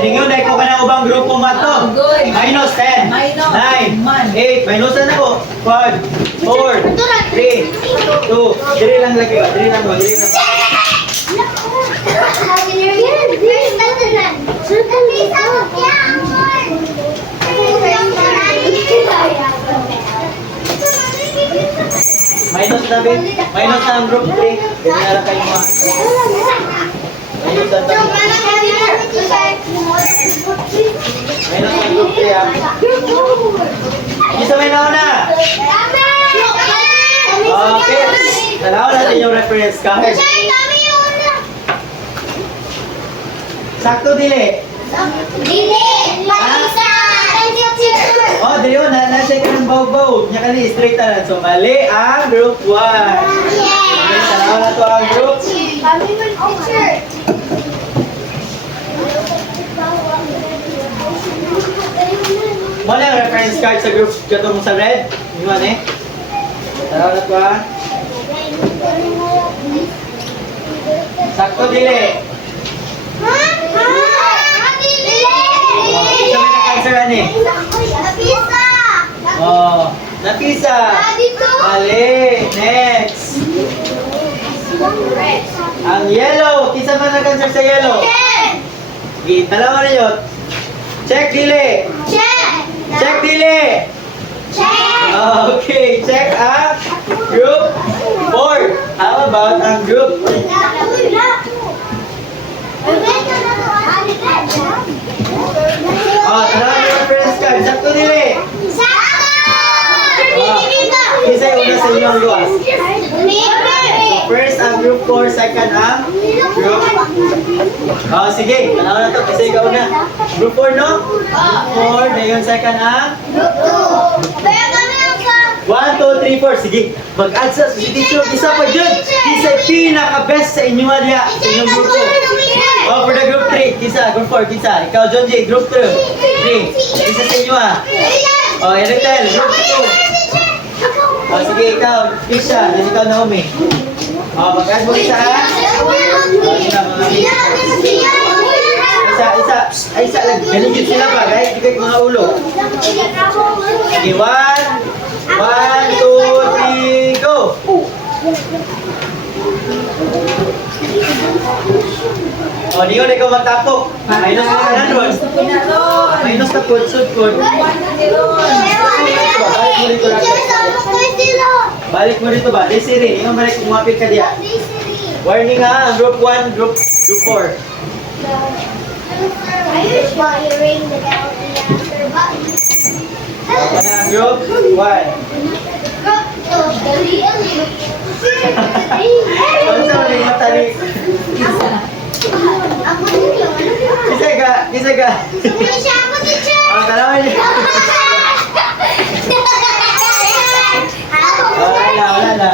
Ninyo, dahil ko ka ng ubang grupo mato. Good. Minus 10, Minus. 9, Man. 8, minusan na ko. 5, 4, 3, 2, diri lang lagi. Diri lang. Minus na ba? Minus na ang group 3. Ganyan na lang kayo mga. Minus na tayo. Minus na ang group 3 ha. Isa may nauna. Okay. Tanaw natin yung reference card. Sakto dili. Oh, dili yun. Nasa ka ng baw-baw. Nya ka ni straight na. So, mali ang group 1. Okay, tanaw na to ang group. Mo na yung reference card sa group katong sa red. Yun man eh. Tanaw na to ha. Sakto dili. Isa may nag-answer ani. Nakisa. Dito. Mali. Next. Red. Ang yellow. Kisa man nag-answer sa yellow. Check. Sige, dalawa ninyo. Check dili. Check. Check dili. Check. Okay, check ang group 4. How about ang group 3? Tanaw yung reference card. Sakto dili. Isa yung una sa inyong luwas. First ang group 4, second ang group. Sige. Tanaw na to. Isa ikaw na. Group 4, no? 4. Na yun, second ang 1, 2, 3, 4. Sige. Mag-add sa si teacher. Isa pa dyan. Isa pinaka-best sa inyo niya. Sa inyong group 2. For the group 3. Kisa, group 4. Kisa. Ikaw, John J. Group 3. Isa sa inyo Eritel. Group 2. Sige, ikaw. Kisha. Yan ikaw, Naomi. Mag-add mo isa Isa lang. Ganigit sila ba? Guys, bigay mga ulo. Sige, 1, 2, 3, go! Niyon, ikaw magtapok. Minus na ka na doon. Minus na food, sud food. Balik mo rito ba? Desiree, ikaw balik kumapit ka diya. Warning ha, group 1, group 4. Group 1. Ano sa mga matali? Kisa ka. Tanawan niyo. Wala na.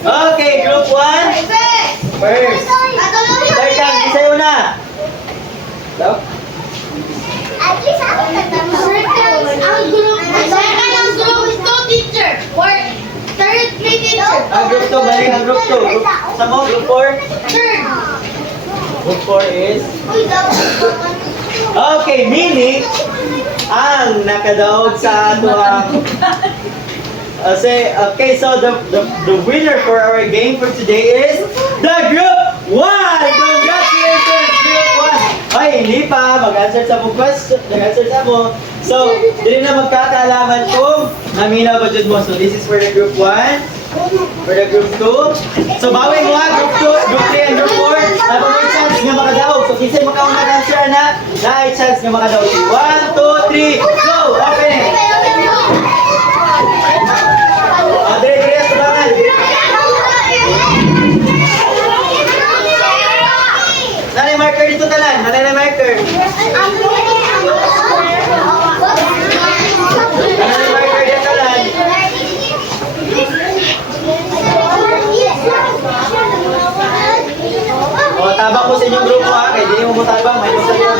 Okay, group 1. First. Second, isa yun na. Daw? At least ako ang group 2 teacher. Or third grade teacher. Ang group 2, balik ang group 2. Sa mo, group 4? Third. Group 4 is? Okay, meaning, ang nakadaog sa ato ang okay, so the winner for our game for today is the group 1! Congratulations, group 1! Ay, hindi pa. Mag-answer sa mo question. Mag-answer sa mo. So, hindi na magkakaalaman kung naminaw ba dyan mo. So, this is for the group 1. For the group 2. So, bawin mo ha. Group 2, group 3, and group 4. Habang may chance nga makadaog. So, kisay makaong nag-answer na. May chance nga makadaog. 1, 2, 3, go! Open it! Dire, tulangan. Nanay marker dito talan. Nanay marker. Nanay marker dito talan. Tabang ko sa inyong grupo ha. Kaya hindi mo tabang. May isa yun.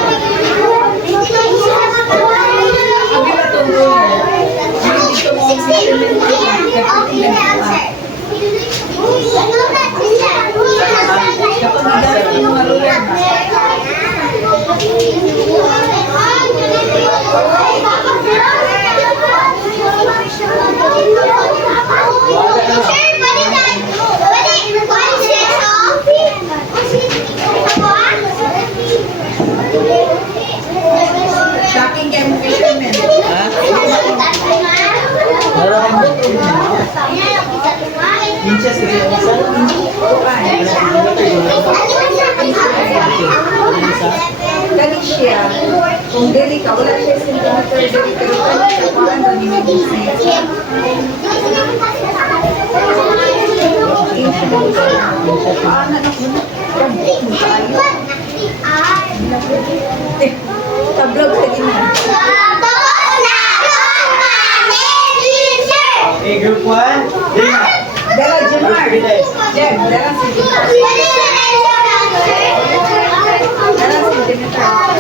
Shocking game fisherman. Inches kasi yung isa. Galing siya. Kung dili ka, wala siya centimeter dili, pero kung siya kung ano, ni may business. Paano na kung tablog sa gina. Okay, group 1. Dina. Dala, Jemar. Jem, dala si Jemar. Dala si Jemar.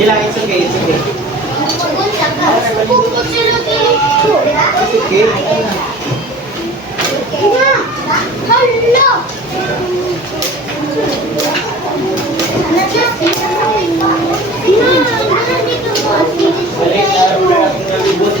Hindi lang, it's okay, it's okay. It's okay. Balik na, nalibot.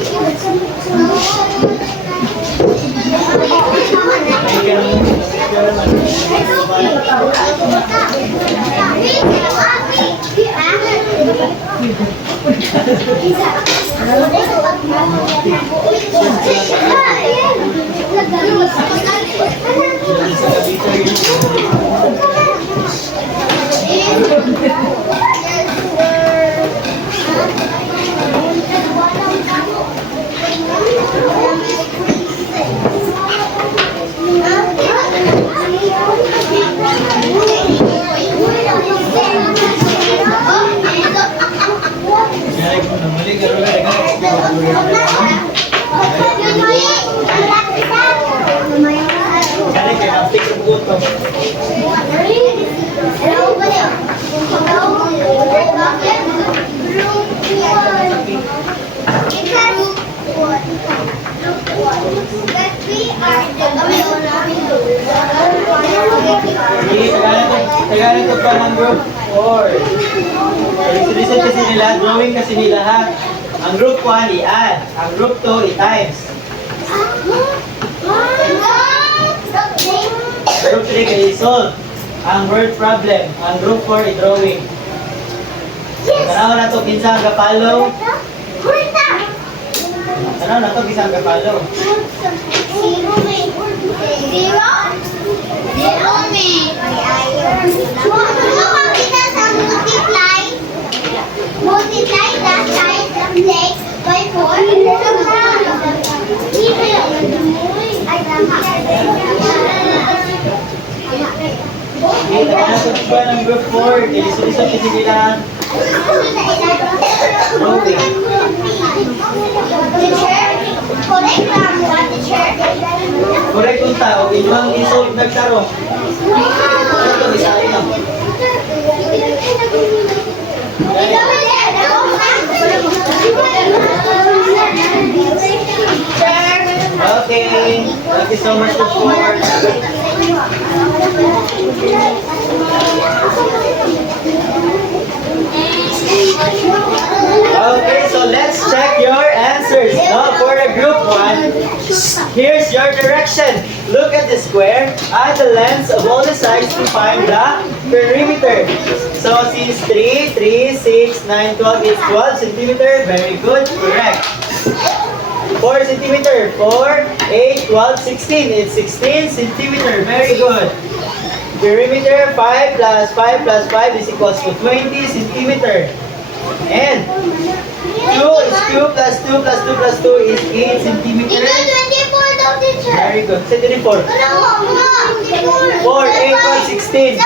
Tagalog ko pa ng group 4. Listen kasi nila, drawing kasi nila ha. Ang group 1, i-add. Ang group 2, i-times. Group 3, i-solve. Ang word problem. Ang group 4, i-drawing. Tanaw na to, kinsa ang kapalo. Tanaw na to, kinsa ang kapalo. Multiply the size of plate by 4. Okay, tagalog ko pa ng group 4. Listen kasi nila. Drawing. Correct kung tao, inyong isolve nagtarong. Ito, isa ito. Okay, thank you so much for support. Okay, so let's check your answers. Now for the group 1, here's your direction. Look at the square, add the lengths of all the sides to find the perimeter. So since 3, 3, 6, 9, 12 is 12 centimeter, very good, correct. 4 centimeter, 4, 8, 12, 16, it's 16 centimeter, very good. Perimeter, 5 plus 5 plus 5 is equals to 20 centimeter. And 2 is 2 plus 2 plus 2 plus 2 is 8 centimeter. Very good. Say 24. 4, 8, 12, 16.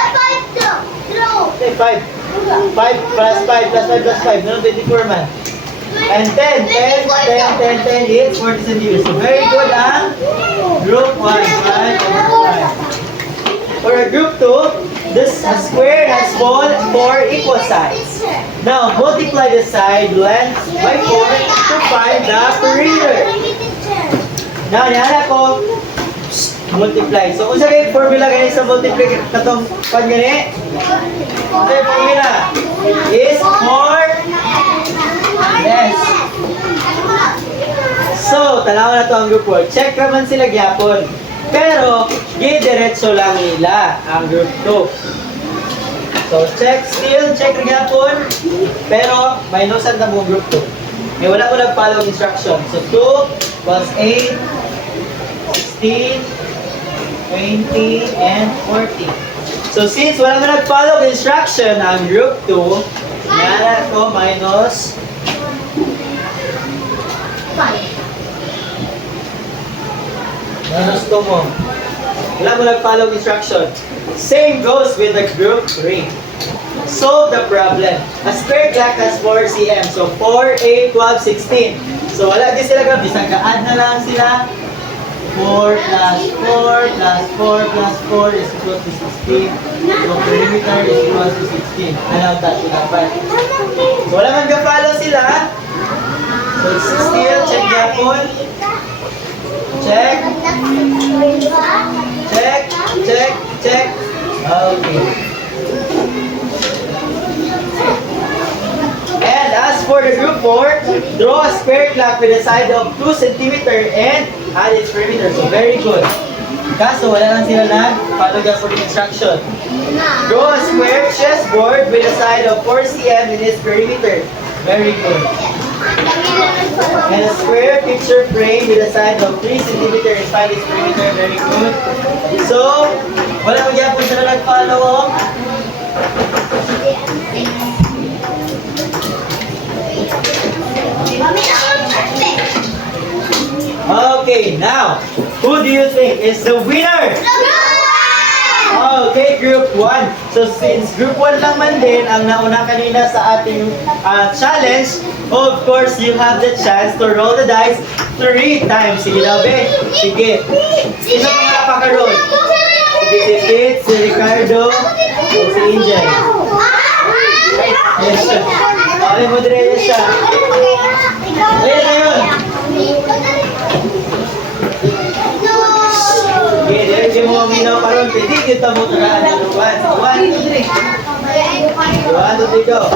Say 5. 5 plus 5 plus 5 plus 5. No, 24 man. And 10, 10, 10, 10, 10 is 40 centimeters. So very good ang group 1, 5, 5. For a group 2, this square has 4 equal sides. Now, multiply the side length by 4 to find the perimeter. Now, nihala ko, multiply. So, kung sa kayo formula ganyan sa multiply, katong pan gani, so, yung formula is 4 less. So, tanaw na to ang group 4. Check naman sila gyapon. Pero, gidiretso lang nila ang group 2. So, check gyapon. Pero, minusan na mo group 2. May wala ko nag-follow instruction. So, 2 plus 8, 16, 20, and 40. So, since wala ko nag-follow instruction ang group 2, nara ko minus 5. Minus 2 mo. Wala mo nag-follow instruction. Same goes with the group 3. Solve the problem. A square clock has 4 cm. So 4, 8, 12, 16. So wala din sila gabi. Bisang ka-add na lang sila. 4 plus 4 plus 4 plus 4 is equal to 16. So perimeter is equal to 16. Ano ang tayo dapat? So wala man ka-follow sila. So it's still check gapon. Check. Check. Check. Check. Okay. And as for the group 4, draw a square clock with a side of 2 cm and add its perimeter. So very good. Kaso wala lang sila nag-follow for the instruction. Draw a square chessboard with a side of 4 cm in its perimeter. Very good. And a square picture frame with a side of 3 cm and find its perimeter. Very good. So, wala mo gyapon sila nag-follow. Okay, now, who do you think is the winner? Okay, group 1. So since group 1 lang man din ang nauna kanina sa ating challenge, of course, you have the chance to roll the dice 3 times. Sige daw, be. Sige. Sino ang napaka-roll? Sige, si Fitz, si Ricardo, o si Angel. Yes, siya. Okay, mo dire, yes siya. Ayun na yun. Sige, dire mo minaw karon. Pwede kita mo taraan ng 1, 2, 3. 1, 2, 3, go.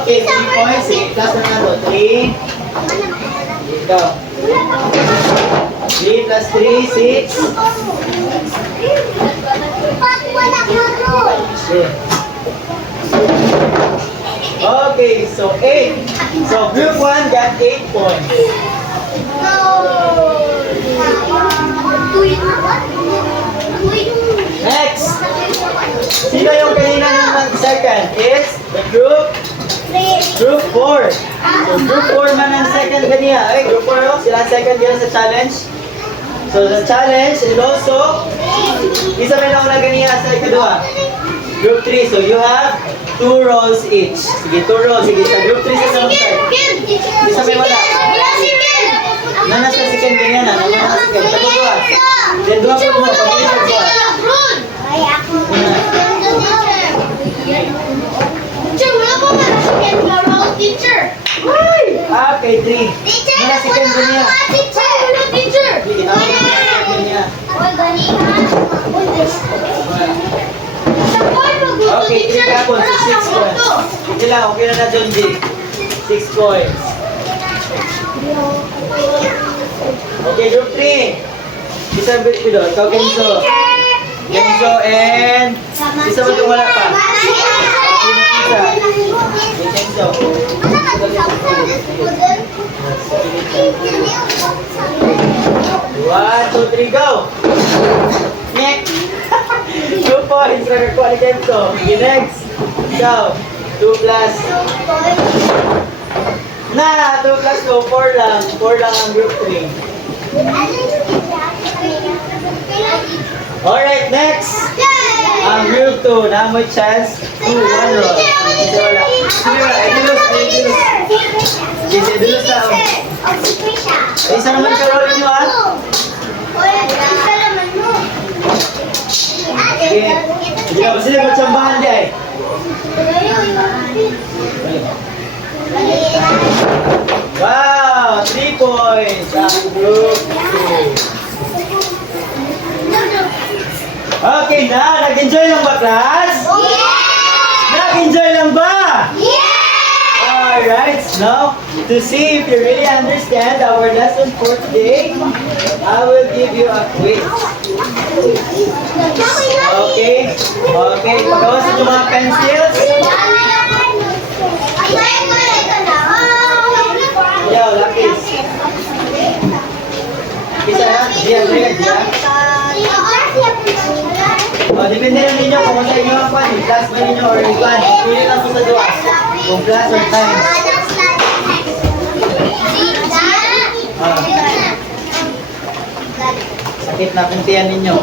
Okay, 3 points. Sige, class na nato. 3. Go. 3 plus 3, 6. Okay, so 8. So group 1 got 8 points. Next. Sino yung kanina naman second? Is the group 4. So group 4 man ang second kanina. Okay, group 4 oh, sila second yun sa challenge. So the challenge is also isa may nauna kanina sa ikadua. Group 3, so you have 2 rolls each. Sige, 2 rolls. Sige, sa group 3 sa sunod side. Isa may wala. Nanas na second ganyan na. Nanas na second. Tapos dua. Then dua po mo. Pag-ibig sa dua. Okay, 3. Nanas second ganyan. Sige, ganyan. Okay, 3 kapon. So 6 points. Sige lang, okay na na John G. 6 points. Okay, group 3. Isa ang bit doon. Ikaw, Kenzo. Kenzo and... Isa mo itong wala pa. Isa. Okay, Kenzo. 1, 2, 3, go! Next! 2 points. Nakakuha ni Kenzo. Okay, next. Ikaw. 2 plus. Na! 2 plus 2. 4 lang. 4 lang ang group 3. Alright, next! Ang group 2, na may chance to 1 roll. Hindi wala. Sige wala, idulus. Sige, idulus na. Isa naman ka roll nyo ah. Sige. Sige na, sila magsambahan di ay. Wow! 3 points ang group 2. Okay na, nag-enjoy lang ba, class? Nag-enjoy lang ba? Alright, now, to see if you really understand our lesson for today, I will give you a quiz. Okay? Okay, pagawas ito mga pencils. Yo, lapis. Isa na, diyan, diyan. Depende lang ninyo kung sa inyo ang pan, plus ba ninyo or pan. Pili lang po sa dua. Kung plus or times. Sakit na puntian ninyo.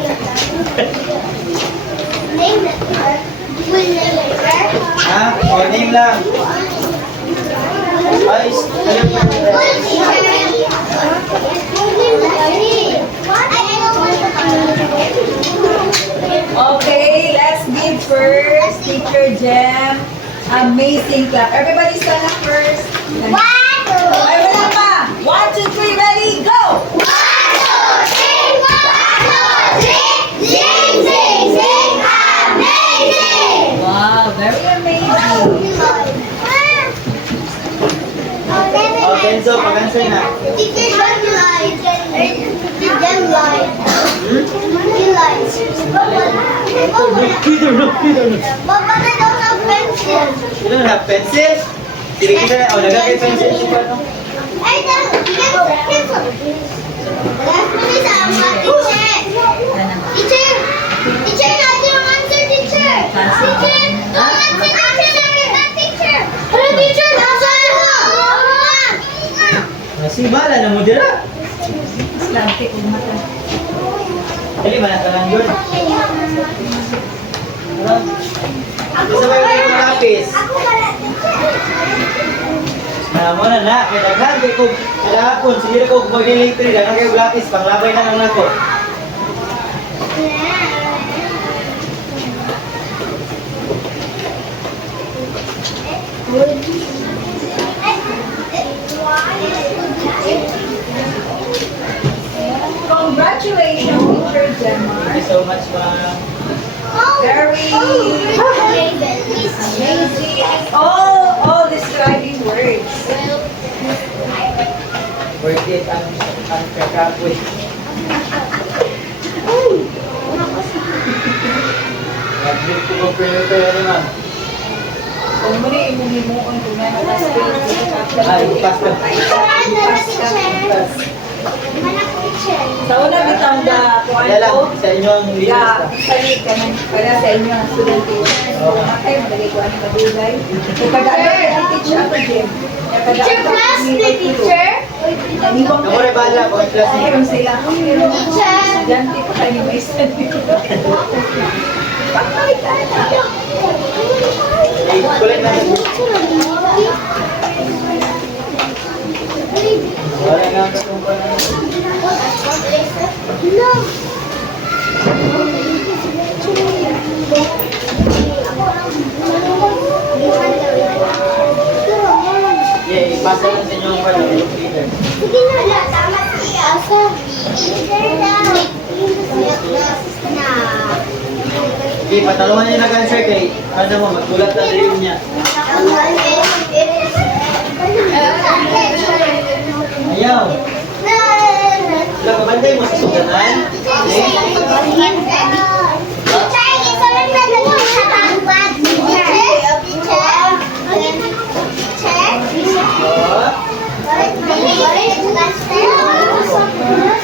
Ha? O, name lang. Ay, kayo pa. Okay, let's give first Teacher Jem amazing clap. Everybody stand up first. Ay, wala pa. 1, 2, 3, ready, go! Wow, very amazing. Oh, Kenzo, pag-answer na. Peter, no. You don't have pencil? Sige, kita na. Oh, nagagay pencil si Pano. Si Mala na mo dira. Slante ko mata. Dali, manatalang yun. Isa ba yung lapis? Mo na na, kaya daghan kay kung kalahapon, sige na kung mag-electric, daghan kayo lapis, panglabay na lang ako. Congratulations, Teacher Gemma. Thank you so much, ma'am. Very amazing. All describing words. Worth it ang kakapoy. Nag-drip ko kung pero ma'am. Kung muna imuhimuon kung yan ang Ay, ipas ka. Sa una bitang da kuan Kaya lang, ko. sa inyong Yeah, linis sali ka na para sa inyo ang student teacher. So, matay madali ko ani madulay. Kung kada ang teacher ako Jim. Teacher class ni teacher. na. Kamore bala, kung class niyo. Meron sila. Teacher. Estudyante pa kayo may study. Pakalik ka na. Eh, kulit na. Wala nga ang katungkol na. Yeah, ipasa lang sa inyo ang pala, yung leader. Sige na, tama siya. Asa? Okay, patalungan niyo nag-answer kay ano mo, magkulat na rin niya. Ayaw. Wala ka banday mo sa suganan?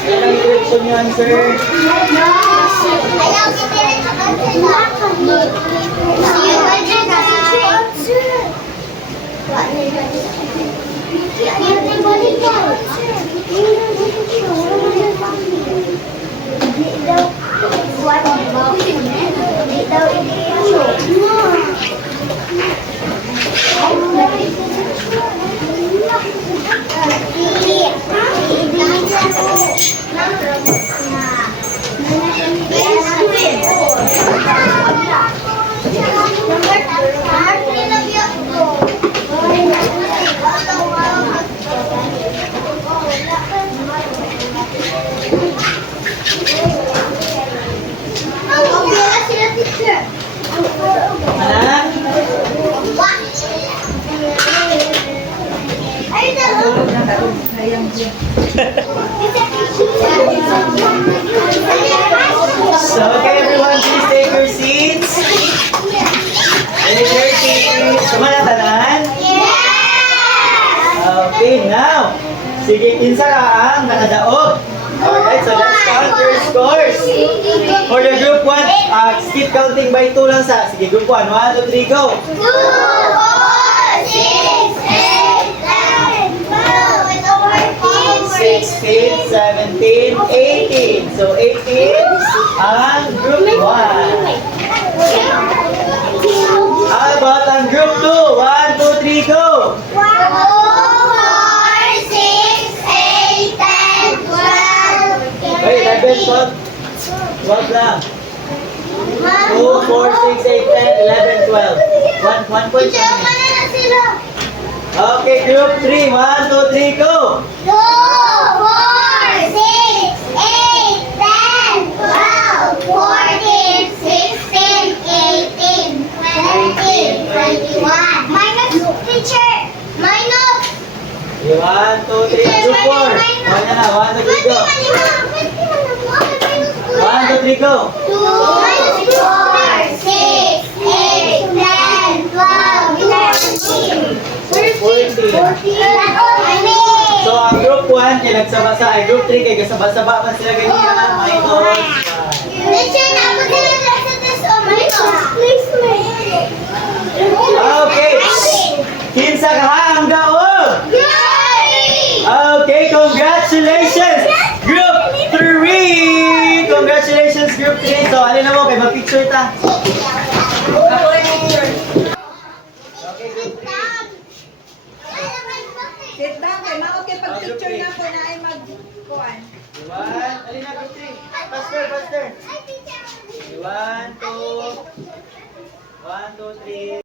Yan ang direction niyo answer. Ayaw, si Tere sa Anak? Tulog na tarong. Sayang Jim. So, okay everyone, please take your seats. And it's your team. Sumanatanan? Okay, now. Sige, kinsa ka ang nakadaog. Alright, so let's count your scores. For the group 1, skip counting by 2 lang sa. Sige, group 1. 1, 2, 3, go. 2, 4, 6, 8, 9, 6, 8, 17, 18. So, 18 ang group 1. How about ang group 2? 1, 2, 3, go. 4, 6, 8, 10, 12, 12 lang. 2, 4, 6, 8, 10, 11, 12. 1 point. Teacher, wala na sila. Okay, group 3. 1, 2, 3, go! 2, 4, 6, 8, 10, 12, 14, 16, 18, 20, 21. Minus, teacher. Minus. 1, 2, 3, group 4. Wala na, 1, 2, 3, go. 1, 2, 3, go. 2, 4, 6, 8, 10, 12, 13, 14. So, ang group 1, kaya nagsabasa. Ay, group 3, kaya kasabasa-saba man sila ganyan. Minus. Teacher, dapat sila sa test o minus. Please, Okay. Kinsa ka hangga o? Yay! Okay, congratulations, Group 3! Congratulations, Group 3. So, alin na mo, kay mag-picture ta. Ako yung picture. Okay, Group 3. Sit down kay mao kay pag picture na ko na ay magkuan. 1, alin na, Group 3. Faster, faster. 1, 2, 1, 2, 3.